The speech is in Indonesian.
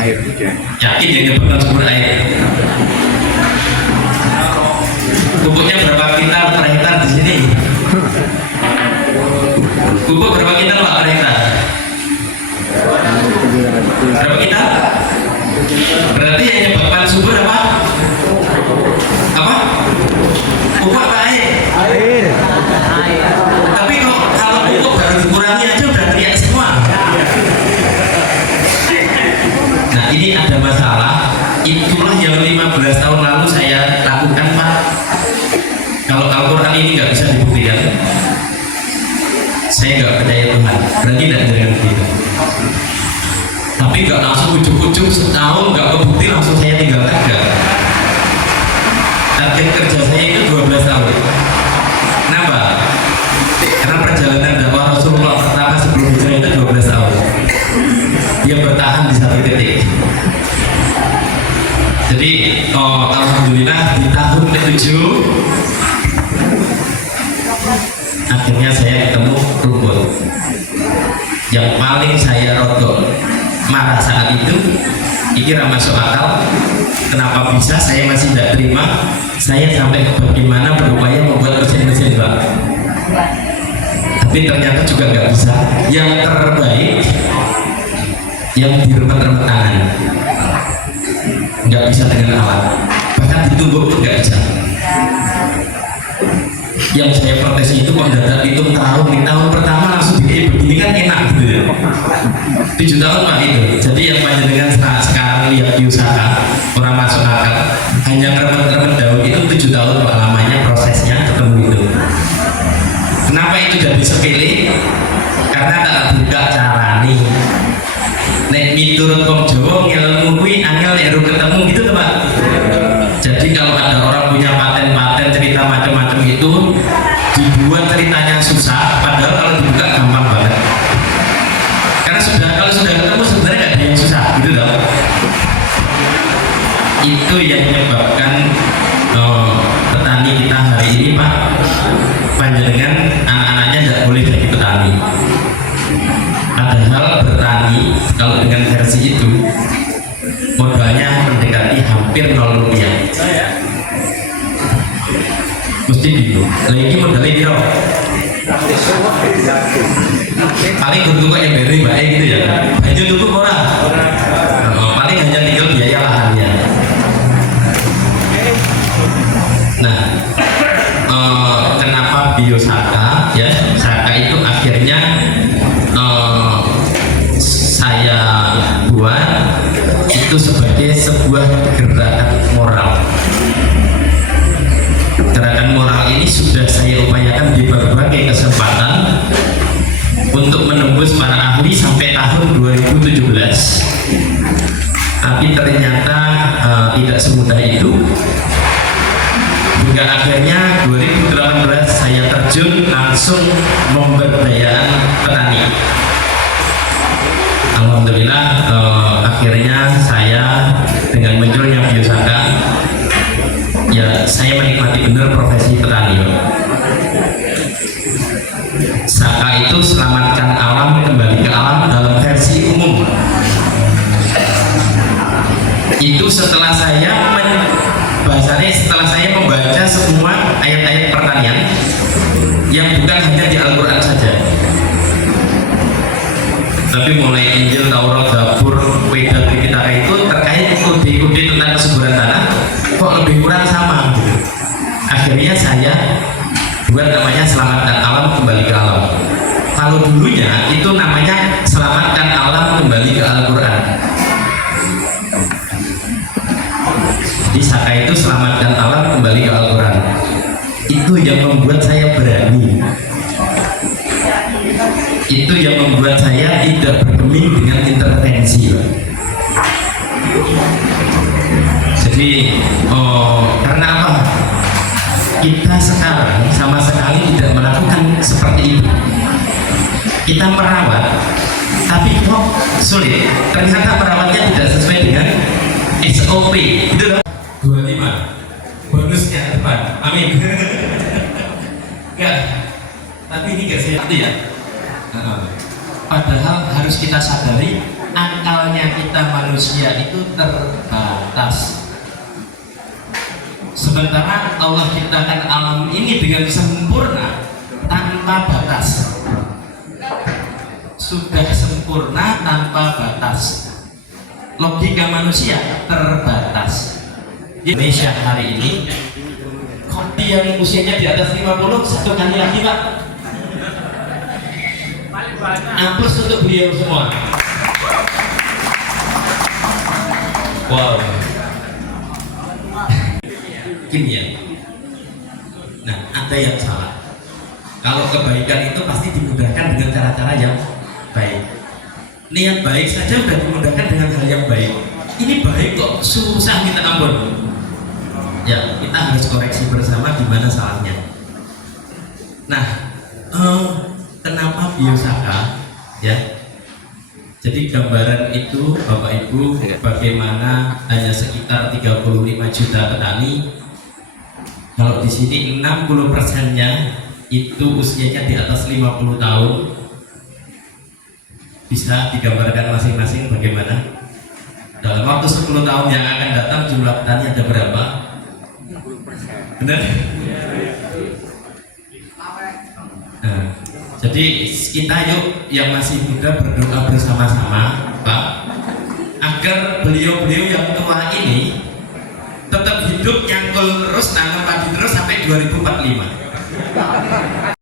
Air hujan. Yakin yang nyebabkan sumber air. Pupuknya berapa kintal per hektar di sini? Pupuk berapa kintal Pak per hektar? Berapa kintal? Berarti yang nyebabkan subur apa? Apa? Pupuk apa air? Air. Tapi kok kalau pupuk baru dikurangi aja udah teriak semua. Nah ini ada masalah. Itulah yang 15 tahun lalu saya lakukan Pak. Kalau Al-Quran ini nggak bisa dibuktikan, saya nggak percaya Tuhan. Berarti tidak dengan kita. Tapi nggak langsung ujuk-ujuk setahun nggak kebukti langsung saya tinggalkan enggak. Target kerja saya itu 12 tahun. Kenapa? Karena perjalanan dakwah Rasulullah pertama sebelum hijrah itu 12 tahun. Dia bertahan di satu titik. Jadi alhamdulillah di tahun ke-7 akhirnya saya ketemu rukun yang paling saya rodol marah saat itu. Kira masuk akal, kenapa bisa saya masih tidak terima. Saya sampai bagaimana berupaya membuat mesin-mesin Pak, tapi ternyata juga nggak bisa. Yang terbaik yang diremet-remet tangan, nggak bisa dengan alat, bahkan ditumbuk pun nggak bisa. Yang saya protes itu kok dapat hitung tahun, di tahun pertama langsung begini kan enak gitu ya. 7 tahun Pak itu. Jadi yang panjenengan sekarang lihat di usaha orang masuk akal, hanya ngeremet-remet daun itu 7 tahun Pak lamanya prosesnya ketemu itu. Kenapa itu jadi sepele? Karena tak buka cara nih. Nek miturut wong Jawa ngelmu kuwi angel nek ketemu gitu tuh Pak. Jadi kalau ada orang punya paten-paten cerita macam-macam itu dibuat ceritanya susah, padahal kalau dibuka gampang banget. Karena kalau sudah ketemu sebenarnya nggak ada yang susah, gitu loh. Itu yang menyebabkan petani kita hari ini Pak, panjenengan anak-anaknya tidak boleh jadi petani. Padahal bertani kalau dengan versi itu modalnya mendekati hampir 0 rupiah. Mesti bingung. Lagi modalnya kira paling untuk yang beri baik gitu ya. Hanya untuk orang. Paling hanya tinggal biaya lahannya. Nah, kenapa biosaka ya? Saka itu akhirnya saya buat itu sebagai sebuah gerakan moral. Gerakan moral ini sudah saya upayakan di berbagai kesempatan untuk menembus para ahli sampai tahun 2017. Tapi ternyata tidak semudah itu. Hingga akhirnya 2018 saya terjun langsung pemberdayaan petani. Alhamdulillah akhirnya saya dengan munculnya biosaka ya saya menikmati benar profesi petani. Saka itu selamatkan alam, kembali ke alam dalam versi umum. Itu setelah saya bahasanya setelah saya membaca semua ayat-ayat pertanian yang bukan hanya di Al-Quran saja, tapi mulai Injil, Taurat, Zabur, Weda, Tripitaka itu terkait kode-kode tentang kesuburan tanah kok lebih kurang sama gitu. Akhirnya saya buat namanya selamatkan alam kembali ke alam. Kalau dulunya itu namanya selamatkan alam kembali ke Al-Quran. Di Saka itu selamatkan alam kembali ke Al-Quran. Itu yang membuat saya berani. Itu yang membuat saya tidak bergeming dengan intervensi. Jadi karena apa? Kita sekarang sama sekali tidak melakukan seperti itu. Kita merawat, tapi kok sulit. Ternyata perawatnya tidak sesuai dengan SOP. Itu loh. 25 bonusnya depan. Amin. Enggak. Tapi ini enggak sehat ya. Padahal harus kita sadari akal manusia itu terbatas. Sementara Allah ciptakan alam ini dengan sempurna tanpa batas. Sudah sempurna tanpa batas. Logika manusia terbatas. Indonesia hari ini kok yang usianya di atas 50 satu kali lagi Pak. Aplaus untuk beliau semua. Wow. Gini ya. Nah, ada yang salah. Kalau kebaikan itu pasti dimudahkan dengan cara-cara yang baik. Niat baik saja sudah dimudahkan dengan hal yang baik. Ini baik kok susah minta ampun. Ya, kita harus koreksi bersama di mana salahnya. Nah, kenapa biosaka? Ya, jadi gambaran itu Bapak Ibu bagaimana hanya sekitar 35 juta petani. Kalau di sini 60%-nya itu usianya di atas 50 tahun. Bisa digambarkan masing-masing bagaimana? Dalam waktu 10 tahun yang akan datang jumlah petani ada berapa? Benar? Nah, jadi kita yuk yang masih muda berdoa bersama-sama Pak, agar beliau-beliau yang tua ini tetap hidup nyangkul terus, nanam padi terus sampai 2045.